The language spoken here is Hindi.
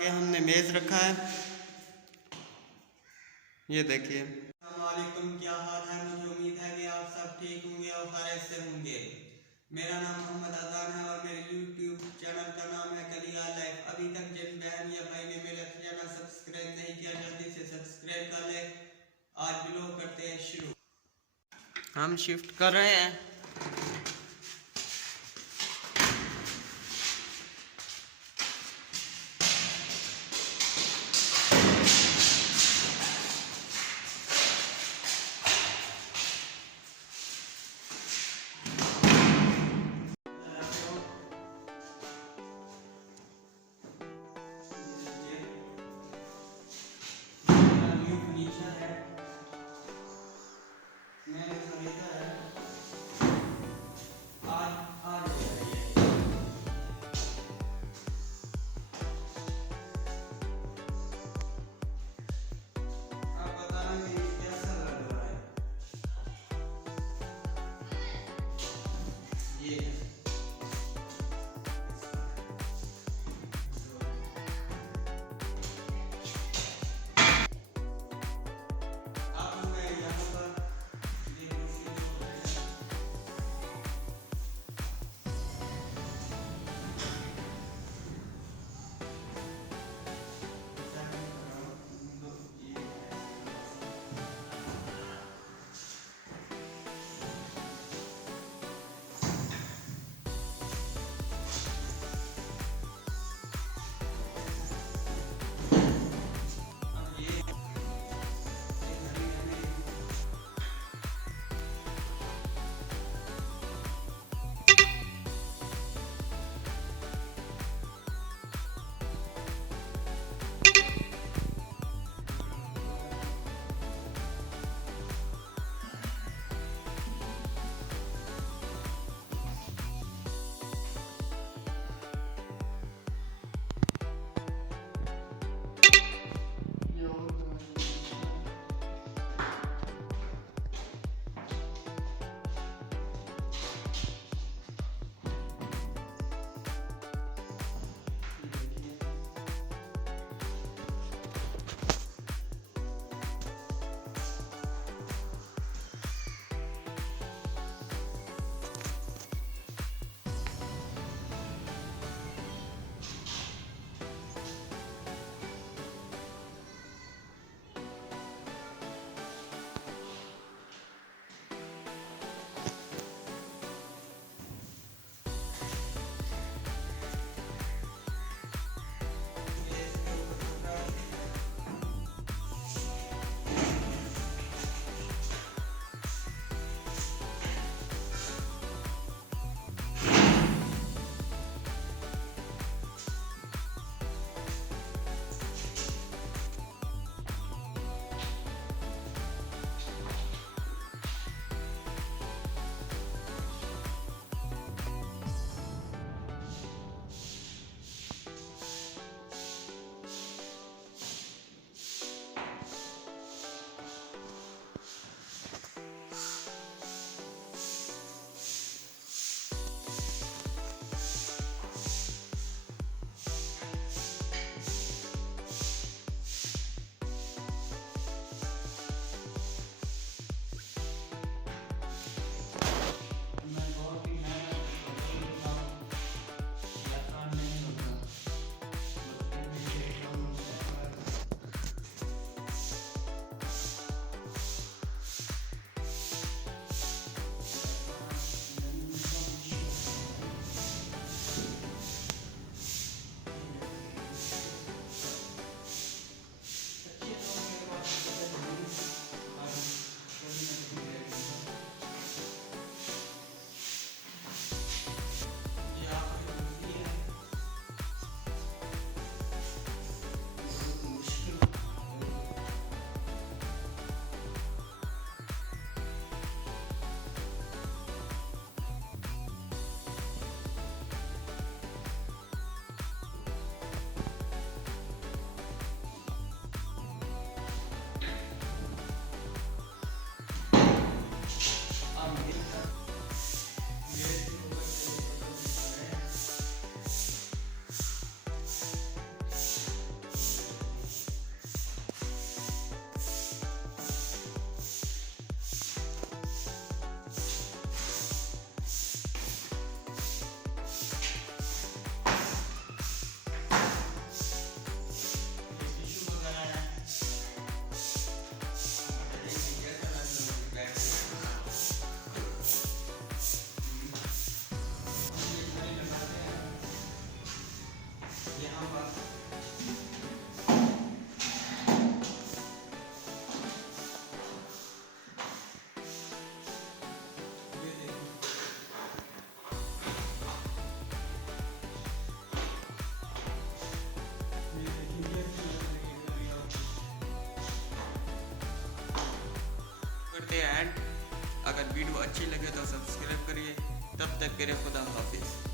आगे हमने मेज़ रखा है, ये देखिए। अस्सलामुअलैकुम, क्या हाल है? मुझे उम्मीद है कि आप सब ठीक होंगे और खैरियत से होंगे। मेरा नाम मोहम्मद अजान है और मेरे यूट्यूब चैनल का नाम है कलिया लाइफ। अभी तक जिन बहन या भाई ने मेरा चैनल सब्सक्राइब नहीं किया, जल्दी से सब्सक्राइब कर ले। आज ब्लॉग करते हैं शुरू। हम शिफ्ट कर रहे हैं। फर्नीचर है, मैंने खरीदा है। करते हैं एंड अगर वीडियो अच्छी लगे तो सब्सक्राइब करिए। तब तक के लिए खुदा हाफिज़।